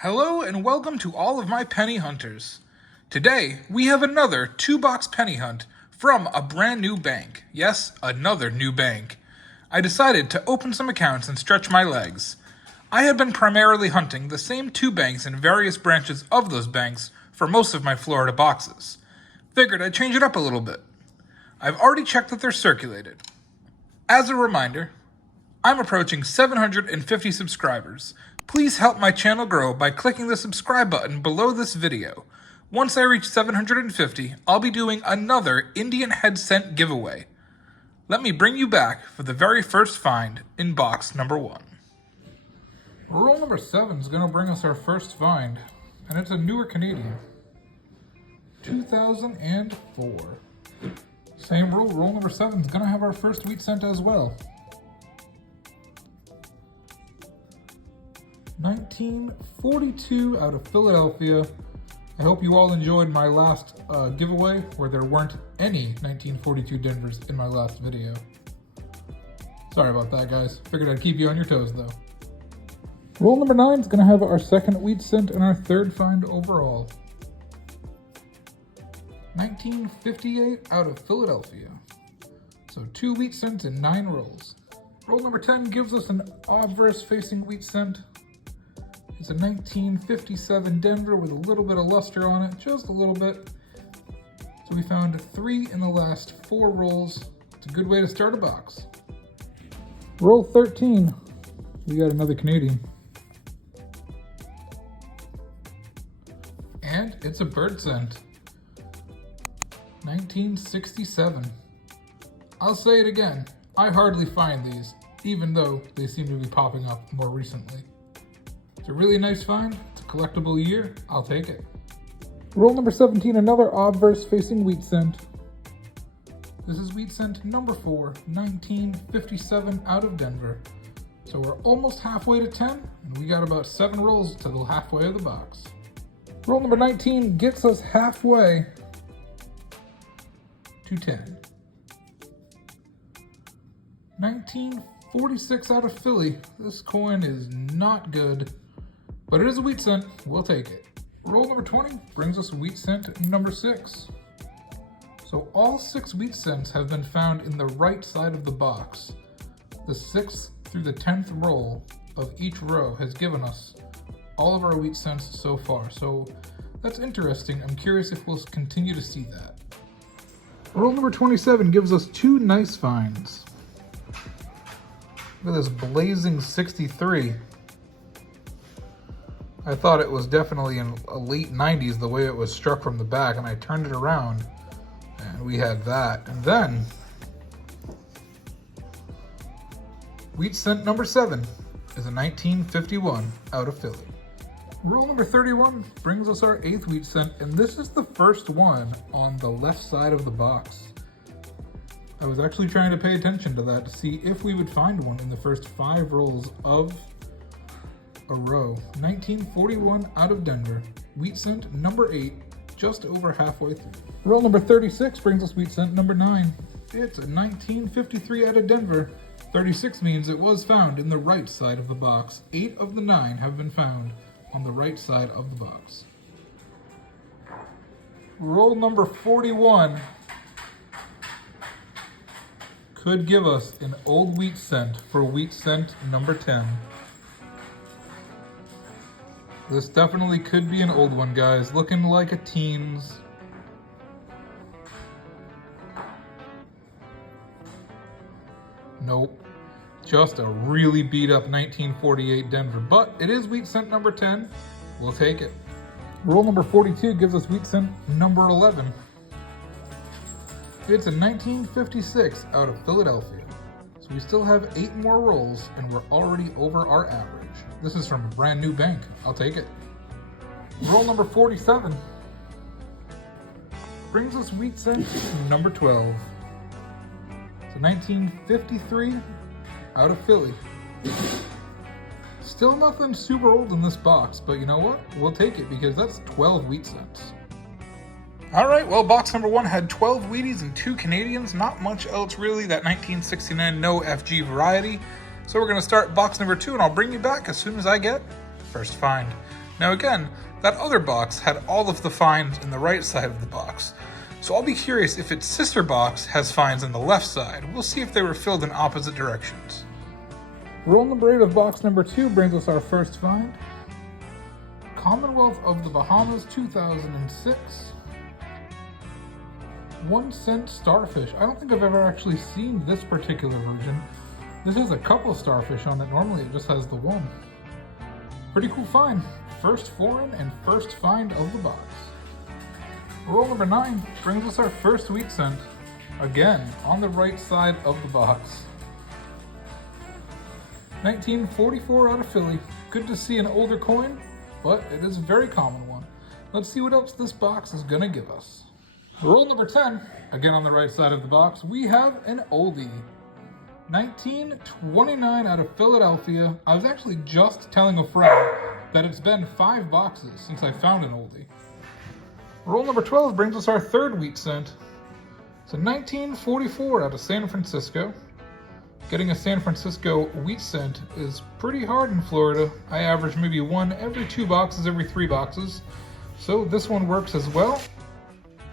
Hello and welcome to all of my penny hunters. Today we have another 2-box penny hunt from a brand new bank. Yes, another new bank. I decided to open some accounts and stretch my legs. I have been primarily hunting the same 2 banks in various branches of those banks for most of my Florida boxes. Figured I'd change it up a little bit. I've already checked that they're circulated. As a reminder, I'm approaching 750 subscribers. Please help my channel grow by clicking the subscribe button below this video. Once I reach 750, I'll be doing another Indian head scent giveaway. Let me bring you back for the very first find in box number 1. Roll number 7 is going to bring us our first find, and it's a newer Canadian. 2004. Same rule, roll number 7 is going to have our first wheat scent as well. 1942 out of Philadelphia. I hope you all enjoyed my last giveaway where there weren't any 1942 Denvers in my last video. Sorry about that, guys. Figured I'd keep you on your toes though. Roll number 9 is going to have our second wheat scent and our third find overall. 1958 out of Philadelphia. So 2 wheat scents and 9 rolls. Roll number 10 gives us an obverse facing wheat scent. It's a 1957 Denver with a little bit of luster on it, just a little bit. So we found 3 in the last 4 rolls. It's a good way to start a box. Roll 13, we got another Canadian. And it's a bird scent. 1967. I'll say it again, I hardly find these, even though they seem to be popping up more recently. It's a really nice find. It's a collectible year. I'll take it. Roll number 17, another obverse facing wheat scent. This is wheat scent number 4, 1957 out of Denver. So we're almost halfway to 10, and we got about 7 rolls to the halfway of the box. Roll number 19 gets us halfway to 10. 1946 out of Philly. This coin is not good, but it is a wheat scent. We'll take it. Roll number 20 brings us wheat scent number 6. So all 6 wheat scents have been found in the right side of the box. The 6th through the 10th roll of each row has given us all of our wheat scents so far. So that's interesting. I'm curious if we'll continue to see that. Roll number 27 gives us 2 nice finds. Look at this blazing 63. I thought it was definitely in a late 90s the way it was struck from the back, and I turned it around and we had that. And then wheat scent number 7 is a 1951 out of Philly. Roll number 31 brings us our 8th wheat scent, and this is the first one on the left side of the box. I was actually trying to pay attention to that to see if we would find one in the first 5 rolls of a row. 1941 out of Denver. Wheat scent number 8, just over halfway through. Roll number 36 brings us wheat scent number 9. It's a 1953 out of Denver. 36 means it was found in the right side of the box. 8 of the 9 have been found on the right side of the box. Roll number 41 could give us an old wheat scent for wheat scent number 10. This definitely could be an old one, guys. Looking like a teen's. Nope. Just a really beat up 1948 Denver, but it is wheat scent number 10. We'll take it. Roll number 42 gives us wheat scent number 11. It's a 1956 out of Philadelphia. So we still have 8 more rolls and we're already over our average. This is from a brand new bank. I'll take it. Roll number 47 brings us wheat scent number 12. It's a 1953 out of Philly. Still nothing super old in this box, but you know what? We'll take it because that's 12 wheat scents. All right, well, box number 1 had 12 Wheaties and 2 Canadians. Not much else really. That 1969 no FG variety. So we're going to start box number 2, and I'll bring you back as soon as I get first find. Now again, that other box had all of the finds in the right side of the box, so I'll be curious if its sister box has finds on the left side. We'll see if they were filled in opposite directions. Roll number 8 of box number 2 brings us our first find. Commonwealth of the Bahamas 2006. 1 cent starfish. I don't think I've ever actually seen this particular version. This has a couple of starfish on it. Normally it just has the one. Pretty cool find. First foreign and first find of the box. Roll number 9 brings us our first wheat cent. Again, on the right side of the box. 1944 out of Philly. Good to see an older coin, but it is a very common one. Let's see what else this box is gonna give us. Roll number 10, again on the right side of the box, we have an oldie. 1929 out of Philadelphia. I was actually just telling a friend that it's been 5 boxes since I found an oldie. Roll number 12 brings us our third wheat cent. It's a 1944 out of San Francisco. Getting a San Francisco wheat cent is pretty hard in Florida. I average maybe 1 every 2 boxes, every 3 boxes. So this one works as well.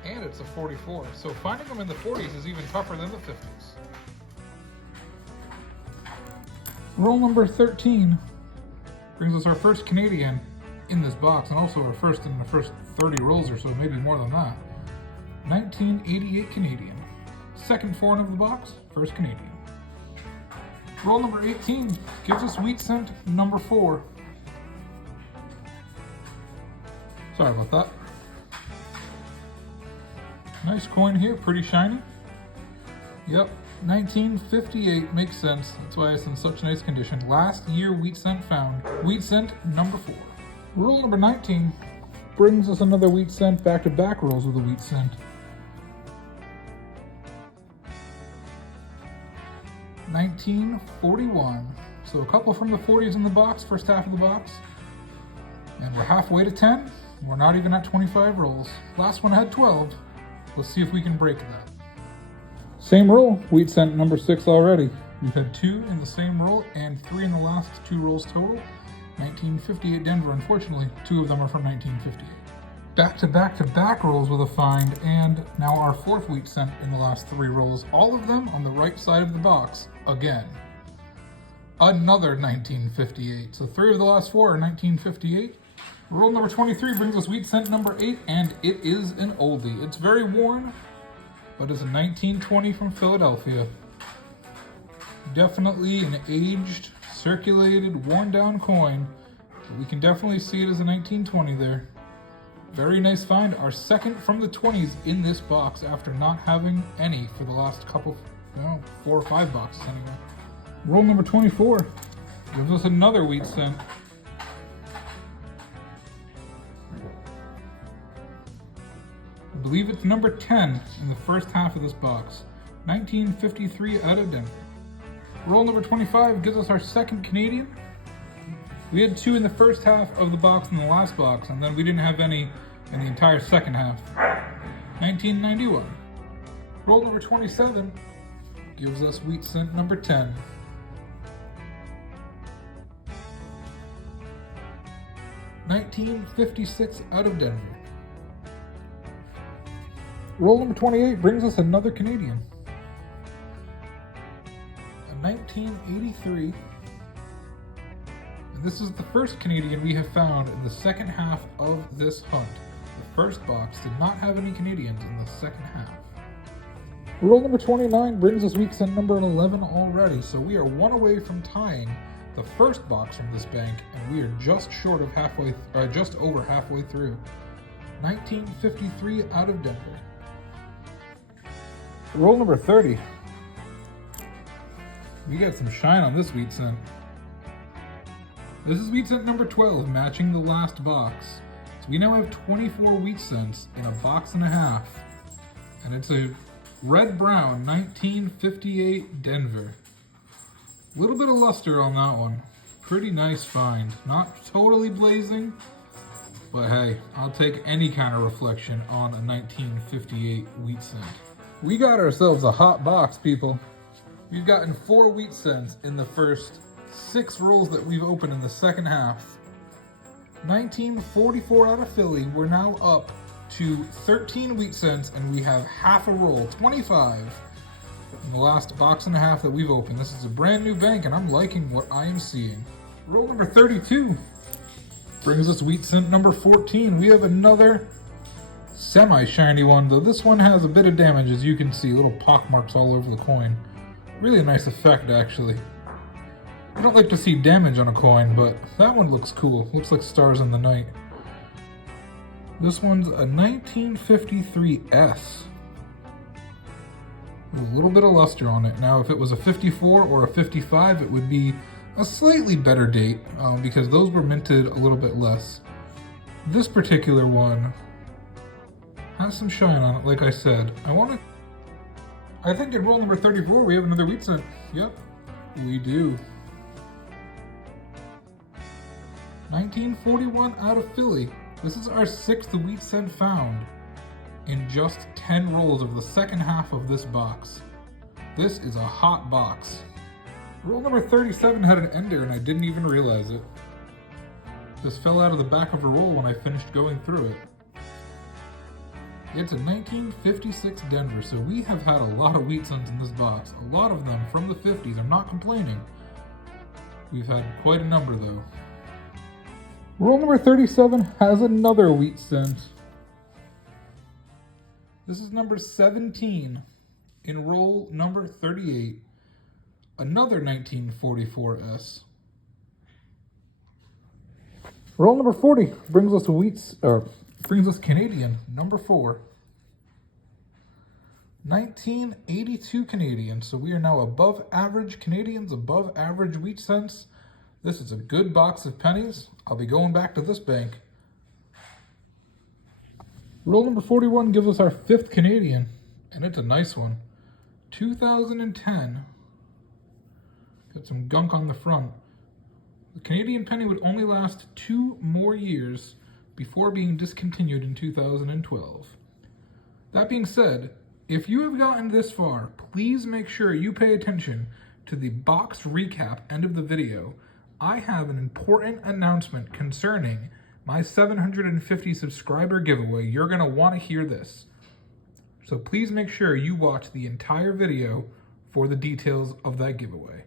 And it's a 44. So finding them in the 40s is even tougher than the 50s. Roll number 13 brings us our first Canadian in this box, and also our first in the first 30 rolls or so, maybe more than that. 1988 Canadian. Second foreign of the box, first Canadian. Roll number 18 gives us wheat cent number 4. Sorry about that. Nice coin here, pretty shiny. Yep, 1958 makes sense. That's why it's in such nice condition. Last year wheat cent found. Wheat cent number 4. Roll number 19 brings us another wheat cent, back-to-back rolls with a wheat cent. 1941. So a couple from the 40s in the box, first half of the box. And we're halfway to 10. We're not even at 25 rolls. Last one had 12. Let's see if we can break that. Same roll, wheat cent number 6 already. We've had 2 in the same roll and 3 in the last 2 rolls total. 1958 Denver, unfortunately, 2 of them are from 1958. Back-to-back-to-back rolls with a find, and now our 4th wheat cent in the last 3 rolls, all of them on the right side of the box, again. Another 1958, so 3 of the last 4 are 1958. Roll number 23 brings us wheat cent number 8, and it is an oldie. It's very worn, but it's a 1920 from Philadelphia. Definitely an aged, circulated, worn down coin, but we can definitely see it as a 1920 there. Very nice find, our second from the 20s in this box after not having any for the last couple, 4 or 5 boxes anyway. Roll number 24 gives us another wheat cent. I believe it's number 10 in the first half of this box. 1953 out of Denver. Roll number 25 gives us our second Canadian. We had 2 in the first half of the box in the last box, and then we didn't have any in the entire second half. 1991. Roll number 27 gives us wheat cent number 10. $19.56 out of Denver. Roll number 28 brings us another Canadian. A 1983. And this is the first Canadian we have found in the second half of this hunt. The first box did not have any Canadians in the second half. Roll number 29 brings us wheat cent number 11 already, so we are 1 away from tying the first box from this bank, and we are just short of just over halfway through. 1953 out of Denver. Roll number 30. We got some shine on this wheat cent. This is wheat cent number 12, matching the last box. So we now have 24 wheat cents in a box and a half. And it's a red-brown 1958 Denver. A little bit of luster on that one. Pretty nice find. Not totally blazing, but hey, I'll take any kind of reflection on a 1958 wheat cent. We got ourselves a hot box, people. We've gotten 4 wheat cents in the first 6 rolls that we've opened in the second half. 1944 out of Philly. We're now up to 13 wheat cents, and we have half a roll, 25, in the last box and a half that we've opened. This is a brand new bank, and I'm liking what I am seeing. Roll number 32 brings us wheat cent number 14. We have another semi-shiny one, though this one has a bit of damage, as you can see, little pock marks all over the coin. Really a nice effect, actually. I don't like to see damage on a coin, but that one looks cool. Looks like stars in the night. This one's a 1953S. A little bit of luster on it. Now, if it was a 54 or a 55, it would be a slightly better date, because those were minted a little bit less. This particular one has some shine on it, like I said. I think in roll number 34 we have another wheat cent. Yep, we do. 1941 out of Philly. This is our 6th wheat cent found in just 10 rolls of the second half of this box. This is a hot box. Roll number 37 had an ender and I didn't even realize it. This fell out of the back of a roll when I finished going through it. It's a 1956 Denver, so we have had a lot of wheat cents in this box. A lot of them from the 50s. I'm not complaining. We've had quite a number though. Roll number 37 has another wheat cent. This is number 17 in roll number 38. Another 1944S. Roll number 40 brings us Canadian, number 4. 1982 Canadian, so we are now above average Canadians, above average wheat cents. This is a good box of pennies. I'll be going back to this bank. Roll number 41 gives us our 5th Canadian, and it's a nice one. 2010. Got some gunk on the front. The Canadian penny would only last 2 more years before being discontinued in 2012. That being said, if you have gotten this far, please make sure you pay attention to the box recap end of the video. I have an important announcement concerning my 750 subscriber giveaway. You're going to want to hear this. So please make sure you watch the entire video for the details of that giveaway.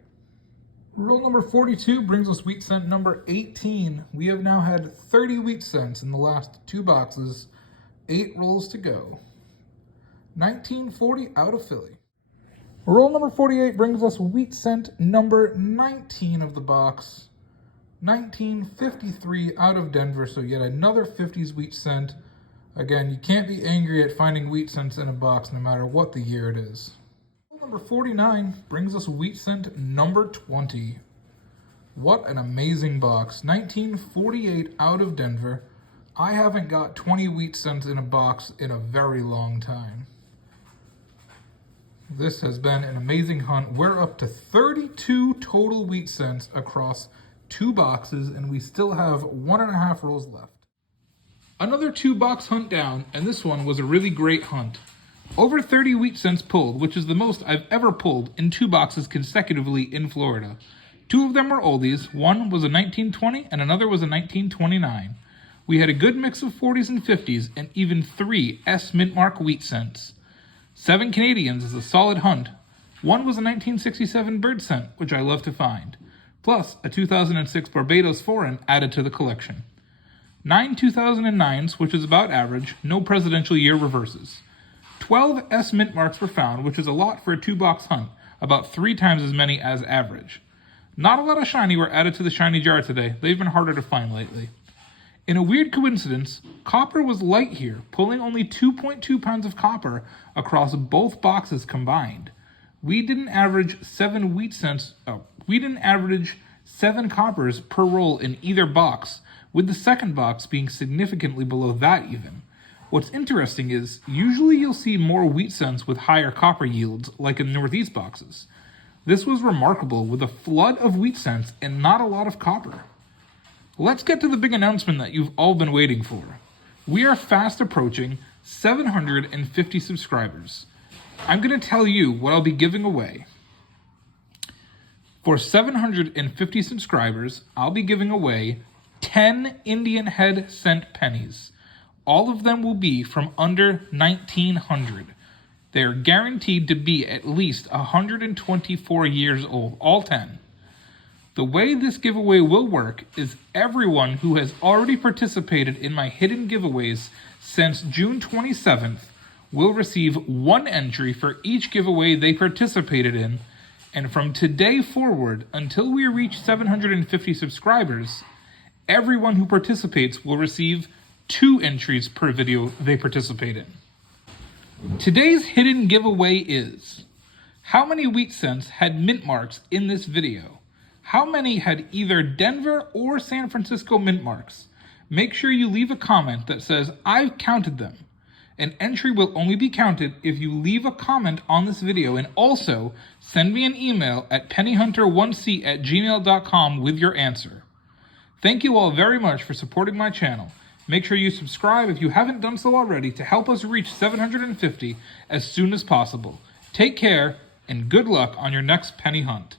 Roll number 42 brings us wheat cent number 18. We have now had 30 wheat cents in the last 2 boxes, 8 rolls to go. 1940 out of Philly. Roll number 48 brings us wheat cent number 19 of the box. 1953 out of Denver, so yet another 50s wheat cent. Again, you can't be angry at finding wheat cents in a box no matter what the year it is. Number 49 brings us wheat cent number 20. What an amazing box. 1948 out of Denver. I haven't got 20 wheat cents in a box in a very long time. This has been an amazing hunt. We're up to 32 total wheat cents across 2 boxes, and we still have 1.5 rolls left. Another 2-box hunt down, and this one was a really great hunt. Over 30 wheat cents pulled, which is the most I've ever pulled in 2 boxes consecutively in Florida. 2 of them were oldies. One was a 1920 and another was a 1929. We had a good mix of 40s and 50s and even 3 S mint mark wheat cents. 7 Canadians is a solid hunt. One was a 1967 bird cent, which I love to find. Plus a 2006 Barbados foreign added to the collection. 9 2009s, which is about average, no presidential year reverses. 12 S mint marks were found, which is a lot for a 2-box hunt, about 3 times as many as average. Not a lot of shiny were added to the shiny jar today. They've been harder to find lately. In a weird coincidence, copper was light here, pulling only 2.2 pounds of copper across both boxes combined. We didn't average 7 coppers per roll in either box, with the second box being significantly below that even. What's interesting is, usually you'll see more wheat cents with higher copper yields, like in Northeast boxes. This was remarkable, with a flood of wheat cents and not a lot of copper. Let's get to the big announcement that you've all been waiting for. We are fast approaching 750 subscribers. I'm going to tell you what I'll be giving away. For 750 subscribers, I'll be giving away 10 Indian head cent pennies. All of them will be from under 1900. They are guaranteed to be at least 124 years old, all 10. The way this giveaway will work is everyone who has already participated in my hidden giveaways since June 27th will receive one entry for each giveaway they participated in, and from today forward until we reach 750 subscribers, everyone who participates will receive 2 entries per video they participate in. Today's hidden giveaway is: how many wheat cents had mint marks in this video? How many had either Denver or San Francisco mint marks? Make sure you leave a comment that says, "I've counted them." An entry will only be counted if you leave a comment on this video, and also send me an email at pennyhunter1c@gmail.com with your answer. Thank you all very much for supporting my channel. Make sure you subscribe if you haven't done so already to help us reach 750 as soon as possible. Take care, and good luck on your next penny hunt.